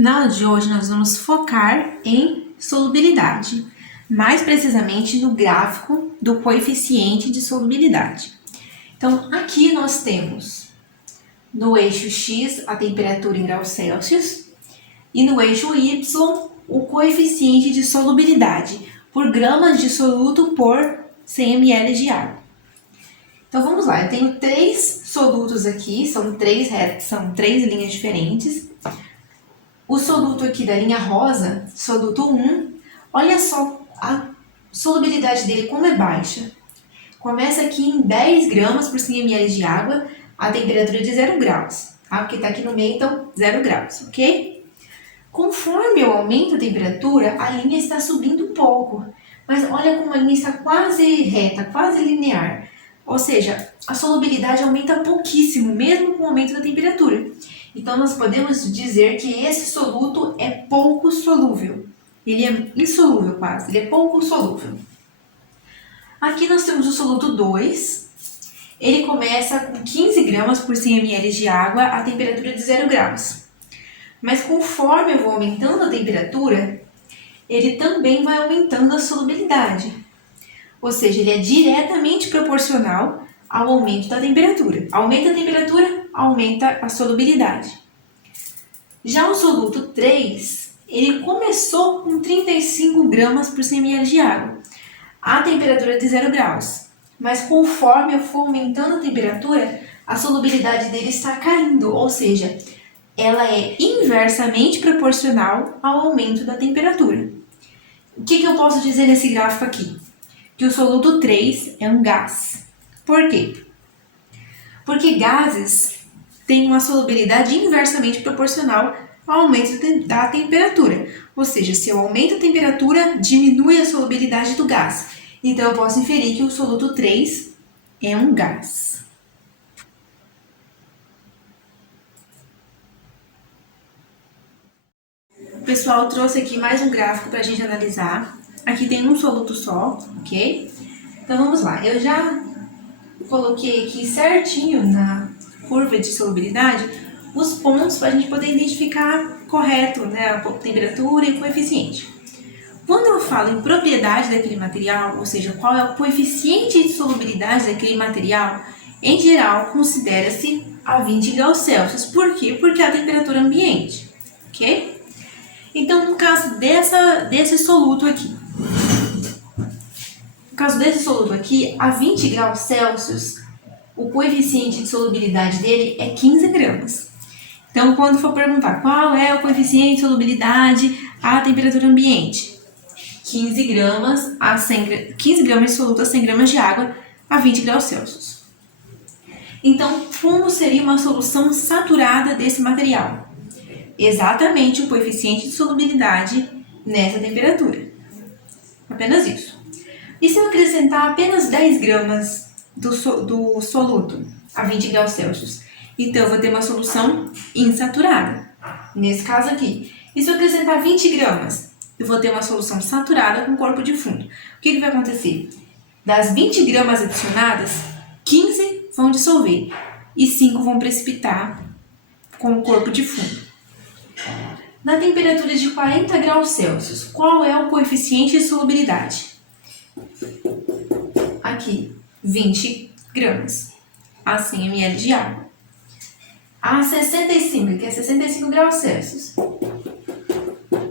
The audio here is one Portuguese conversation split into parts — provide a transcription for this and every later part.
Na aula de hoje, nós vamos focar em solubilidade, mais precisamente no gráfico do coeficiente de solubilidade. Então, aqui nós temos no eixo X a temperatura em graus Celsius e no eixo Y o coeficiente de solubilidade por gramas de soluto por 100 ml de água. Então vamos lá, eu tenho 3 solutos aqui, são três linhas diferentes. O soluto aqui da linha rosa, soluto 1, olha só a solubilidade dele como é baixa. Começa aqui em 10 gramas por 100 ml de água, a temperatura de 0 graus, tá? Porque está aqui no meio, então 0 graus, ok? Conforme eu aumento a temperatura, a linha está subindo um pouco, mas olha como a linha está quase reta, quase linear. Ou seja, a solubilidade aumenta pouquíssimo, mesmo com o aumento da temperatura. Então, nós podemos dizer que esse soluto é pouco solúvel. Ele é insolúvel quase, ele é pouco solúvel. Aqui nós temos o soluto 2. Ele começa com 15 gramas por 100 ml de água a temperatura de 0 graus. Mas conforme eu vou aumentando a temperatura, ele também vai aumentando a solubilidade. Ou seja, ele é diretamente proporcional ao aumento da temperatura. Aumenta a temperatura, aumenta a solubilidade. Já o soluto 3, ele começou com 35 gramas por 100 ml de água, a temperatura de 0 graus. Mas conforme eu for aumentando a temperatura, a solubilidade dele está caindo, ou seja, ela é inversamente proporcional ao aumento da temperatura. O que eu posso dizer nesse gráfico aqui? Que o soluto 3 é um gás. Por quê? Porque gases têm uma solubilidade inversamente proporcional ao aumento da temperatura. Ou seja, se eu aumento a temperatura, diminui a solubilidade do gás. Então, eu posso inferir que o soluto 3 é um gás. O pessoal trouxe aqui mais um gráfico para a gente analisar. Aqui tem um soluto só, ok? Então, vamos lá. Eu já coloquei aqui certinho na curva de solubilidade os pontos para a gente poder identificar correto, né, a temperatura e o coeficiente. Quando eu falo em propriedade daquele material, ou seja, qual é o coeficiente de solubilidade daquele material, em geral, considera-se a 20 graus Celsius. Por quê? Porque é a temperatura ambiente, ok? Então, no caso desse soluto aqui, a 20 graus Celsius, o coeficiente de solubilidade dele é 15 gramas. Então, quando for perguntar qual é o coeficiente de solubilidade à temperatura ambiente, 15 gramas de soluto a 100 gramas de água a 20 graus Celsius. Então, como seria uma solução saturada desse material? Exatamente o coeficiente de solubilidade nessa temperatura. Apenas isso. E se eu acrescentar apenas 10 gramas do soluto a 20 graus Celsius? Então, eu vou ter uma solução insaturada, nesse caso aqui. E se eu acrescentar 20 gramas? Eu vou ter uma solução saturada com corpo de fundo. O que vai acontecer? Das 20 gramas adicionadas, 15 vão dissolver e 5 vão precipitar com o corpo de fundo. Na temperatura de 40 graus Celsius, qual é o coeficiente de solubilidade? Aqui, 20 gramas a 100 ml de água. A 65, que é 65 graus Celsius.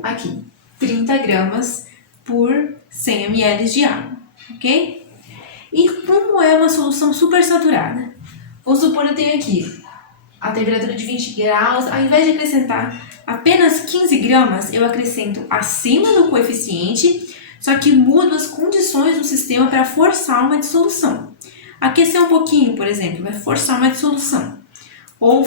Aqui, 30 gramas por 100 ml de água, ok? E como é uma solução supersaturada? Vamos supor que eu tenho aqui a temperatura de 20 graus, ao invés de acrescentar apenas 15 gramas, eu acrescento acima do coeficiente, só que mudo as condições do sistema para forçar uma dissolução. Aquecer um pouquinho, por exemplo, vai forçar uma dissolução. Ou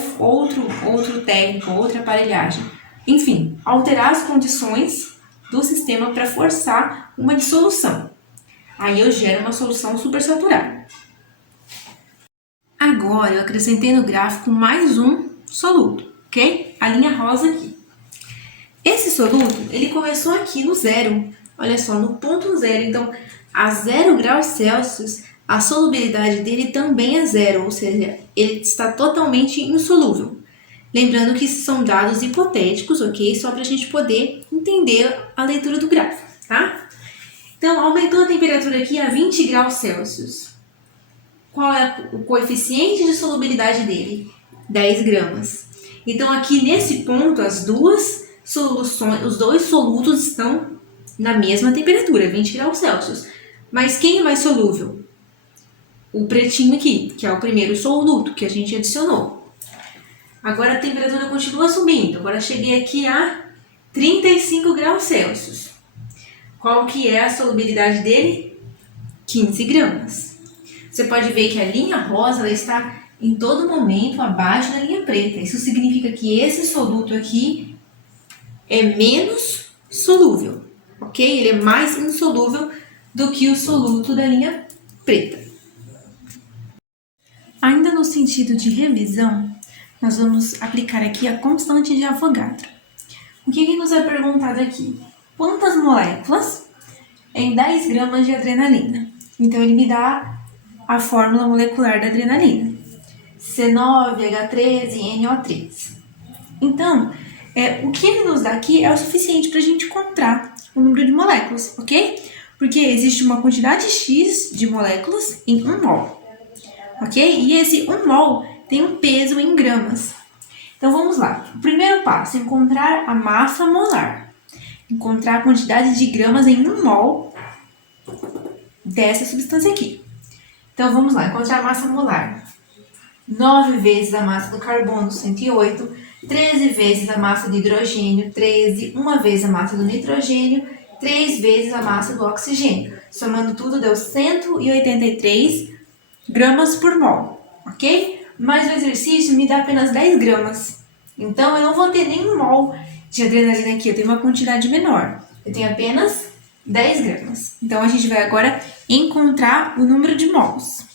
outro técnico, outra aparelhagem. Enfim, alterar as condições do sistema para forçar uma dissolução. Aí eu gero uma solução supersaturada. Agora eu acrescentei no gráfico mais um soluto, ok? A linha rosa aqui. Esse soluto, ele começou aqui no zero, olha só, no ponto zero. Então, a 0 graus Celsius, a solubilidade dele também é zero, ou seja, ele está totalmente insolúvel. Lembrando que são dados hipotéticos, ok? Só para a gente poder entender a leitura do gráfico, tá? Então, aumentou a temperatura aqui a 20 graus Celsius. Qual é o coeficiente de solubilidade dele? 10 gramas. Então, aqui nesse ponto, as duas soluções, os dois solutos estão na mesma temperatura, 20 graus Celsius. Mas quem é mais solúvel? O pretinho aqui, que é o primeiro soluto que a gente adicionou. Agora a temperatura continua subindo. Agora cheguei aqui a 35 graus Celsius. Qual que é a solubilidade dele? 15 gramas. Você pode ver que a linha rosa ela está em todo momento abaixo da linha preta. Isso significa que esse soluto aqui é menos solúvel, ok? Ele é mais insolúvel do que o soluto da linha preta. Ainda no sentido de revisão, nós vamos aplicar aqui a constante de Avogadro. O que nos é perguntado aqui? Quantas moléculas em 10 gramas de adrenalina? Então, ele me dá a fórmula molecular da adrenalina. C9H13NO3. Então, o que ele nos dá aqui é o suficiente para a gente encontrar o número de moléculas, ok? Porque existe uma quantidade X de moléculas em 1 mol, ok? E esse 1 mol tem um peso em gramas. Então, vamos lá. O primeiro passo é encontrar a massa molar. Encontrar a quantidade de gramas em 1 mol dessa substância aqui. Então, vamos lá. Encontrar a massa molar. 9 vezes a massa do carbono, 108. 13 vezes a massa do hidrogênio, 13. 1 vez a massa do nitrogênio, 3 vezes a massa do oxigênio. Somando tudo, deu 183 gramas por mol, ok? Mas o exercício me dá apenas 10 gramas. Então, eu não vou ter nenhum mol de adrenalina aqui, eu tenho uma quantidade menor. Eu tenho apenas 10 gramas. Então, a gente vai agora encontrar o número de mols.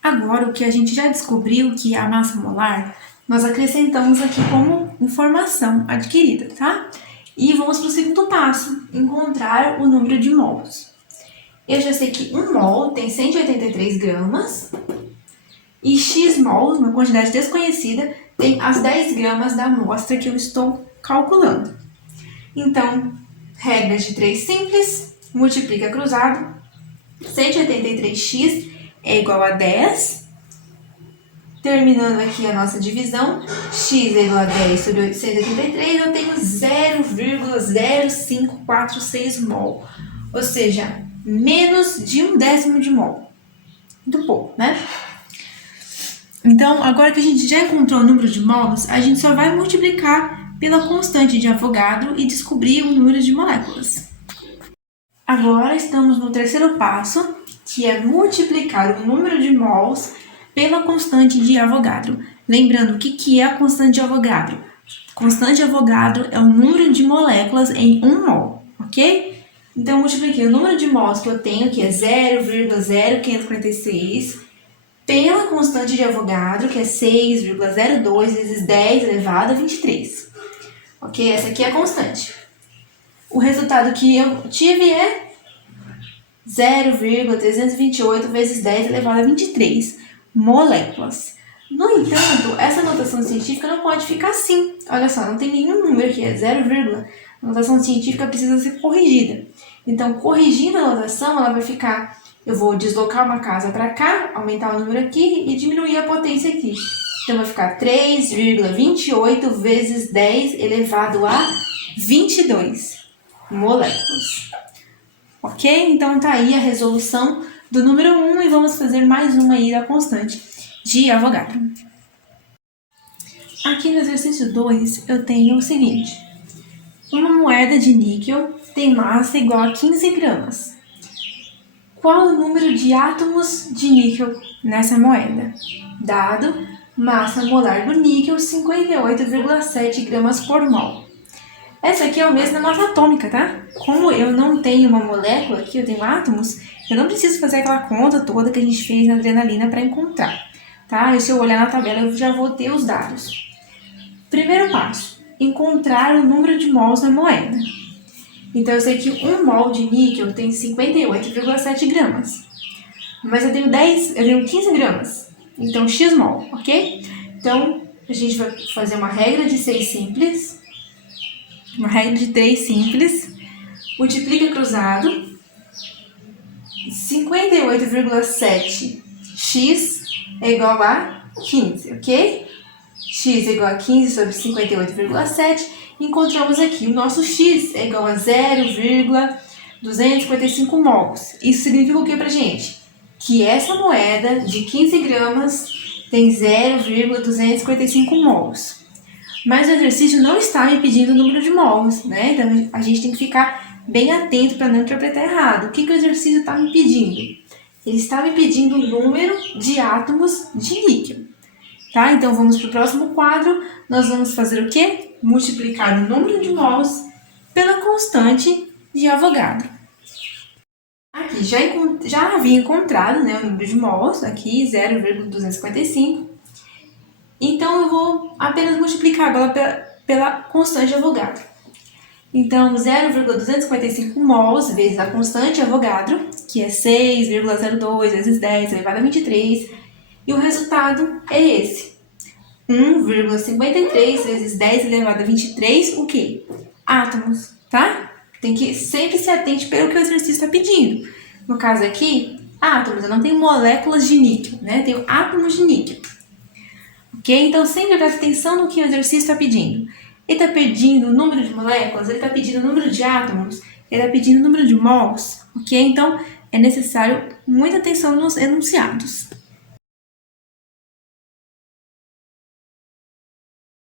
Agora, o que a gente já descobriu que é a massa molar, nós acrescentamos aqui como informação adquirida, tá? E vamos para o segundo passo, encontrar o número de mols. Eu já sei que 1 mol tem 183 gramas e X mols, uma quantidade desconhecida, tem as 10 gramas da amostra que eu estou calculando. Então, regra de 3 simples, multiplica cruzado, 183x é igual a 10. Terminando aqui a nossa divisão, x é igual a 10 sobre 883, eu tenho 0,0546 mol, ou seja, menos de 1/10 de mol. Muito pouco, né? Então, agora que a gente já encontrou o número de mols, a gente só vai multiplicar pela constante de Avogadro e descobrir o número de moléculas. Agora estamos no terceiro passo, que é multiplicar o número de mols pela constante de Avogadro. Lembrando, o que é a constante de Avogadro? Constante de Avogadro é o número de moléculas em 1 mol, ok? Então, eu multipliquei o número de mols que eu tenho, que é 0,0546, pela constante de Avogadro, que é 6,02 vezes 10 elevado a 23. Ok? Essa aqui é a constante. O resultado que eu tive é 0,328 vezes 10 elevado a 23 moléculas. No entanto, essa notação científica não pode ficar assim. Olha só, não tem nenhum número aqui, é 0, a notação científica precisa ser corrigida. Então, corrigindo a notação, ela vai ficar... Eu vou deslocar uma casa para cá, aumentar o número aqui e diminuir a potência aqui. Então, vai ficar 3,28 vezes 10 elevado a 22 moléculas. Ok? Então, tá aí a resolução do número 1 e vamos fazer mais uma aí da constante de Avogadro. Aqui no exercício 2, eu tenho o seguinte. Uma moeda de níquel tem massa igual a 15 gramas. Qual o número de átomos de níquel nessa moeda? Dado massa molar do níquel, 58,7 gramas por mol. Essa aqui é o mesmo da massa atômica, tá? Como eu não tenho uma molécula aqui, eu tenho átomos, eu não preciso fazer aquela conta toda que a gente fez na adrenalina para encontrar, tá? E se eu olhar na tabela, eu já vou ter os dados. Primeiro passo, encontrar o número de mols na moeda. Então, eu sei que 1 mol de níquel tem 58,7 gramas. Mas eu tenho 15 gramas. Então, x mol, ok? Então, a gente vai fazer uma regra de 6 simples, uma regra de 3 simples, multiplica cruzado, 58,7x é igual a 15, ok? X é igual a 15 sobre 58,7. Encontramos aqui o nosso x é igual a 0,255 mols. Isso significa o que pra gente? Que essa moeda de 15 gramas tem 0,255 mols. Mas o exercício não está me pedindo o número de mols, né? Então a gente tem que ficar bem atento para não interpretar errado. O que o exercício está me pedindo? Ele está me pedindo o número de átomos de níquel. Tá? Então vamos para o próximo quadro. Nós vamos fazer o quê? Multiplicar o número de mols pela constante de Avogadro. Aqui já havia encontrado, né, o número de mols, aqui 0,255. Então eu vou apenas multiplicar agora pela constante de Avogadro. Então 0,255 mols vezes a constante de Avogadro, que é 6,02 vezes 10 elevado a 23, e o resultado é esse. 1,53 vezes 10 elevado a 23, o quê? Átomos, tá? Tem que sempre se atente pelo que o exercício está pedindo. No caso aqui, átomos, eu não tenho moléculas de níquel, né? Eu tenho átomos de níquel. Ok? Então, sempre preste atenção no que o exercício está pedindo. Ele está pedindo o número de moléculas, ele está pedindo o número de átomos, ele está pedindo o número de mols, ok? Então, é necessário muita atenção nos enunciados.